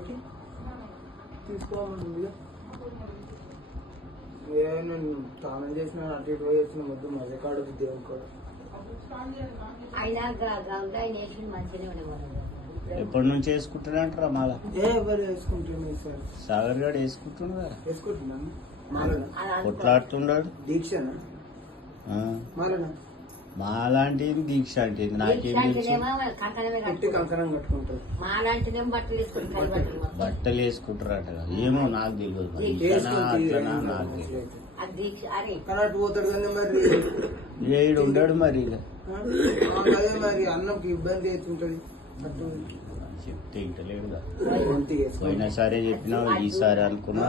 కాబట్టి తీసుకోవాలి. నేను స్నానం చేసిన అటు ఇటు పోయి వచ్చిన మొత్తం మజా కాడు దేవుని కూడా. ఎప్పటి నుంచి వేసుకుంటాడంటారా మాల? ఎవరు వేసుకుంటున్నాను సార్? సాగర్ గారు వేసుకుంటున్నారా? వేసుకుంటున్నాను. కొట్లాడుతున్నాడు. దీక్షనా మాలనా? మాలాంటిది దీక్ష అంటే నాకేం కంకణం కట్టుకుంటారు. బట్టలు వేసుకుంటారట. ఏమో నాకు తెలియదు. అట్లనా నాకు తెలియదు. పోతాడు కానీ మరి ఏడు ఉండడు మరి. అదే మరి అన్నంకి ఇబ్బంది అవుతుంటది. చెప్తే ఇంటలేడుగా. పోయినా సరే చెప్పినావు, ఈసారి అనుకున్నా.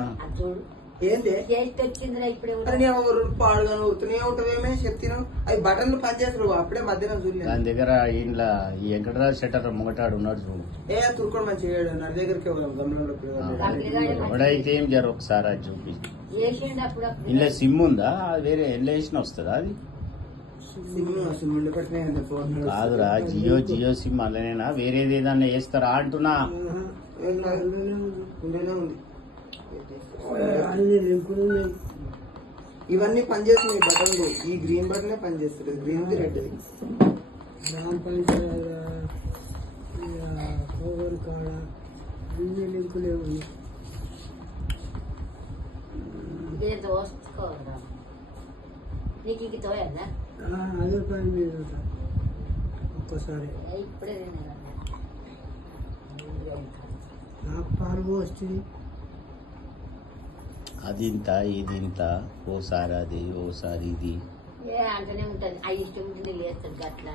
ఏంటి పాడుగా ఊరుతూనే ఉంటావేమే చెప్తున్నావు. అవి బటన్లు పనిచేస్తారు అప్పుడే మధ్యాహ్నం చూడలేదు. దాని దగ్గర ఇంట్లో ఈ వెంకటరాజు షెటర్ ముంగటాడు ఉన్నాడు చూడు. తురుకోడు మంచిగా నా దగ్గరికి ఎవడైతే ఏం జర ఒకసారి అది చూపి. ఇంట్లో సిమ్ ఉందా? వేరే ఎల్లు వేసిన వస్తుందా అది? కాదురా, జియో సిమ్ అందులోనేనా? వేరేది ఏదన్నా వేస్తారా అంటున్నా. ఇవన్నీ పనిచేస్తున్నాయి బటన్లు. ఈ గ్రీన్ బటనే పనిచేస్తుంది. గ్రీన్ ది రెడ్ గ్రామ పంచాయతీ కాడ అన్ని లింకులే ఉన్నాయి. అదే పని మీద ఒక్కసారి నాకు పాలు వస్తుంది. అది ఇంత ఇది ఇంత, ఓసారి అది ఓసారి ఇది. అంటనే ఉంటుంది. అవి ఇష్టం ఉంటుంది లేస్తుంది అట్లా.